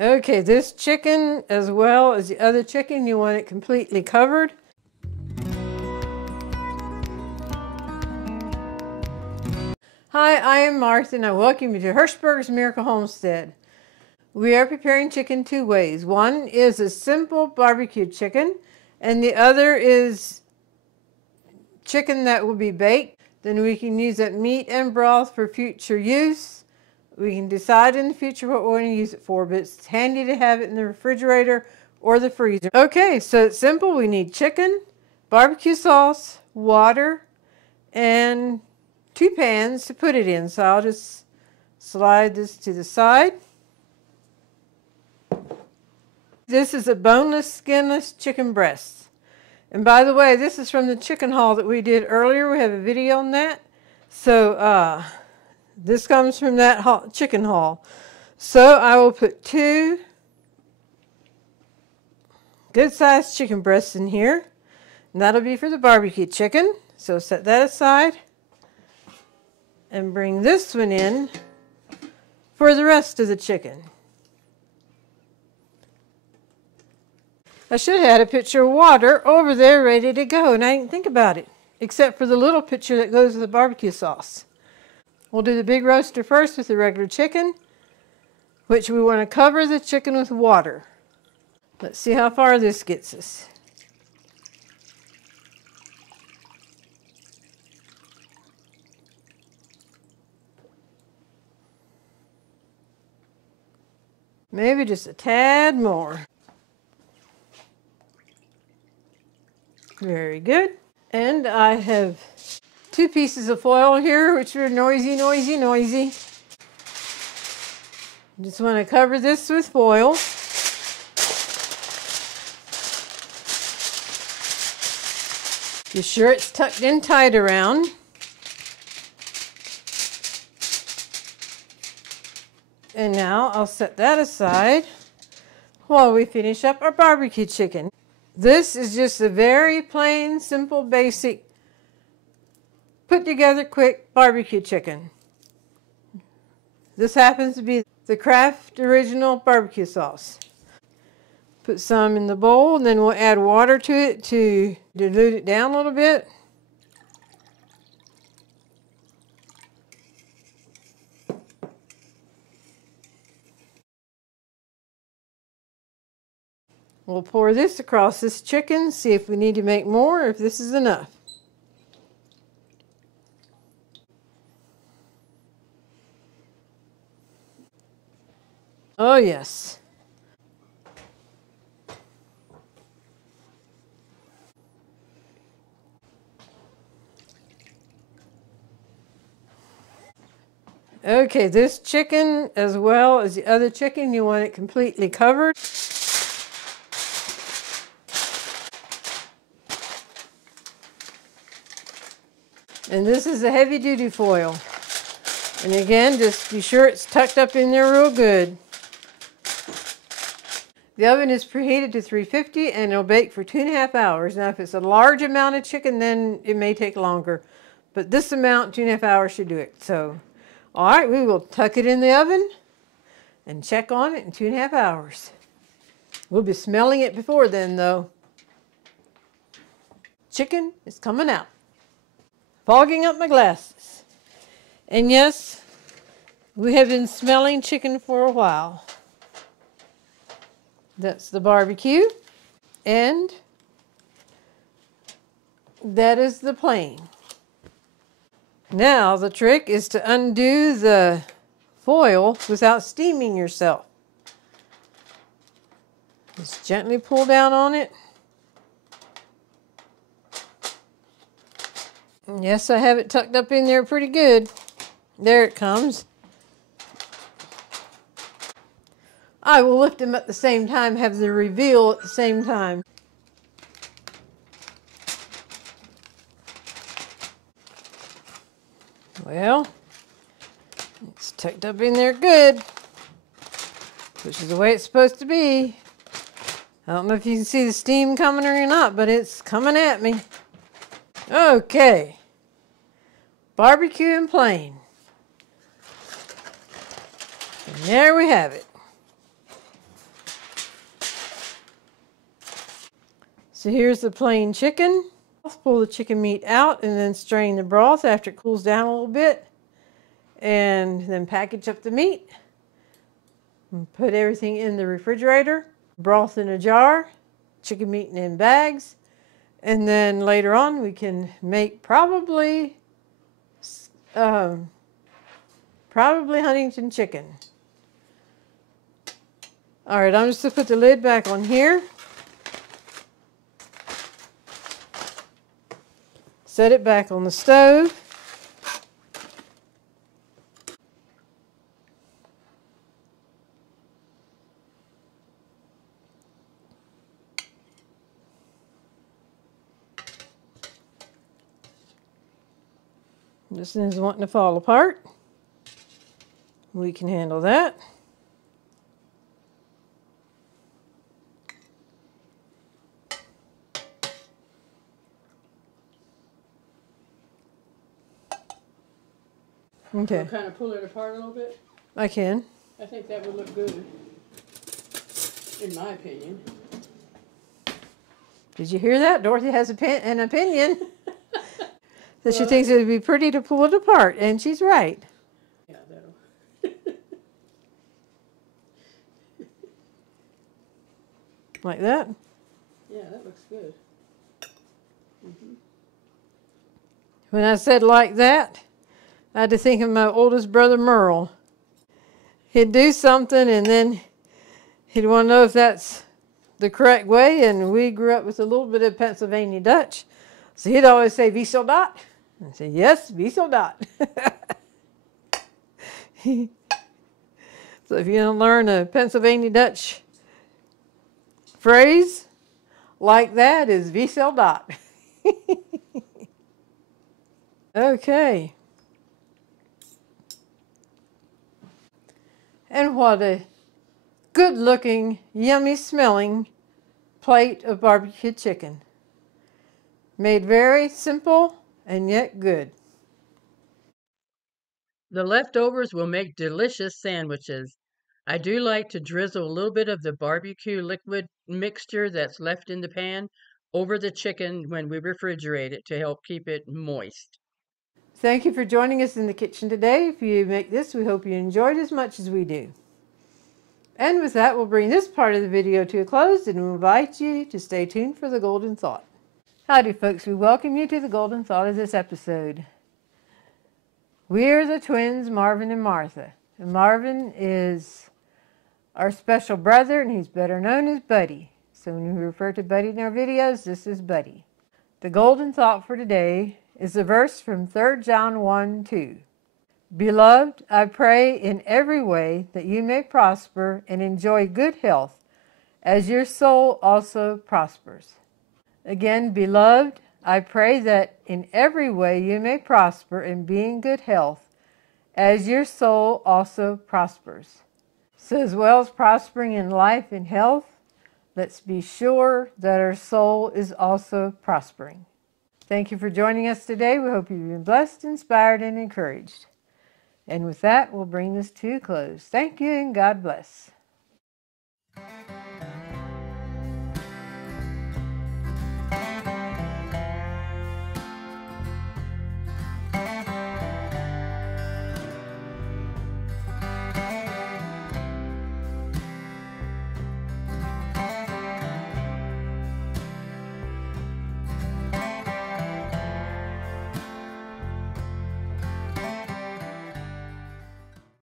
Okay, this chicken as well as the other chicken, you want it completely covered. Hi, I am Martha and I welcome you to Hershberger's Miracle Homestead. We are preparing chicken two ways. One is a simple barbecue chicken and the other is chicken that will be baked. Then we can use that meat and broth for future use. We can decide in the future what we're going to use it for, but it's handy to have it in the refrigerator or the freezer. Okay, so it's simple. We need chicken, barbecue sauce, water, and 2 pans to put it in. So I'll just slide this to the side. This is a boneless, skinless chicken breast. And by the way, this is from the chicken haul that we did earlier. We have a video on that. So this comes from that chicken haul. So I will put 2 good-sized chicken breasts in here. And that'll be for the barbecue chicken. So set that aside. And bring this one in for the rest of the chicken. I should have had a pitcher of water over there ready to go, and I didn't think about it, except for the little pitcher that goes with the barbecue sauce. We'll do the big roaster first with the regular chicken, which we want to cover the chicken with water. Let's see how far this gets us. Maybe just a tad more. Very good. And I have 2 pieces of foil here, which are noisy. Just want to cover this with foil. Be sure it's tucked in tight around. And now I'll set that aside while we finish up our barbecue chicken. This is just a very plain, simple, basic, put together quick barbecue chicken. This happens to be the Kraft Original Barbecue Sauce. Put some in the bowl and then we'll add water to it to dilute it down a little bit. We'll pour this across this chicken, see if we need to make more or if this is enough. Oh yes. Okay, this chicken as well as the other chicken, you want it completely covered. And this is a heavy-duty foil. And again, just be sure it's tucked up in there real good. The oven is preheated to 350 and it'll bake for 2.5 hours. Now, if it's a large amount of chicken, then it may take longer. But this amount, 2.5 hours should do it. So, all right, we will tuck it in the oven and check on it in 2.5 hours. We'll be smelling it before then, though. Chicken is coming out. Fogging up my glasses. And yes, we have been smelling chicken for a while. That's the barbecue. And that is the plain. Now the trick is to undo the foil without steaming yourself. Just gently pull down on it. Yes, I have it tucked up in there pretty good. There it comes. I will lift them at the same time, have the reveal at the same time. Well, it's tucked up in there good, which is the way it's supposed to be. I don't know if you can see the steam coming or not, but it's coming at me. Okay. Barbecue and plain. And there we have it. So here's the plain chicken. Pull the chicken meat out and then strain the broth after it cools down a little bit. And then package up the meat. And put everything in the refrigerator. Broth in a jar. Chicken meat in bags. And then later on we can make probably Huntington chicken. All right, I'm just going to put the lid back on here. Set it back on the stove. This is wanting to fall apart. We can handle that. Okay. Kind of pull it apart a little bit. I can. I think that would look good, in my opinion. Did you hear that? Dorothy has an opinion. That she thinks it would be pretty to pull it apart, and she's right. Yeah, that'll. Like that? Yeah, that looks good. When I said like that, I had to think of my oldest brother Merle. He'd do something and then he'd want to know if that's the correct way, and we grew up with a little bit of Pennsylvania Dutch. So he'd always say, "Wie soll dat?" I say, "Yes, wie soll dat?" So if you don't learn a Pennsylvania Dutch phrase, like that is "wie soll dat?" Okay. And what a good-looking, yummy-smelling plate of barbecued chicken. Made very simple and yet good. The leftovers will make delicious sandwiches. I do like to drizzle a little bit of the barbecue liquid mixture that's left in the pan over the chicken when we refrigerate it to help keep it moist. Thank you for joining us in the kitchen today. If you make this, we hope you enjoyed as much as we do. And with that, we'll bring this part of the video to a close and we'll invite you to stay tuned for the Golden Thought. Howdy folks, we welcome you to the Golden Thought of this episode. We're the twins, Marvin and Martha. And Marvin is our special brother, and he's better known as Buddy. So when we refer to Buddy in our videos, this is Buddy. The Golden Thought for today is a verse from 3 John 1:2. Beloved, I pray in every way that you may prosper and enjoy good health, as your soul also prospers. Again, beloved, I pray that in every way you may prosper and be in good health, as your soul also prospers. So as well as prospering in life and health, let's be sure that our soul is also prospering. Thank you for joining us today. We hope you've been blessed, inspired, and encouraged. And with that, we'll bring this to a close. Thank you and God bless.